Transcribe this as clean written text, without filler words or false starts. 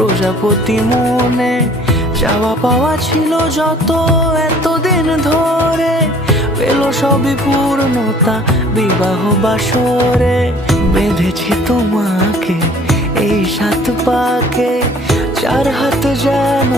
প্রজাপতি মনে চাওয়া পাওয়া ছিল যত এতদিন ধরে, পেল সবই পূর্ণতা বিবাহ বাসরে। বেঁধেছি তোমাকে এই সাত পাকে, চার হাত যেন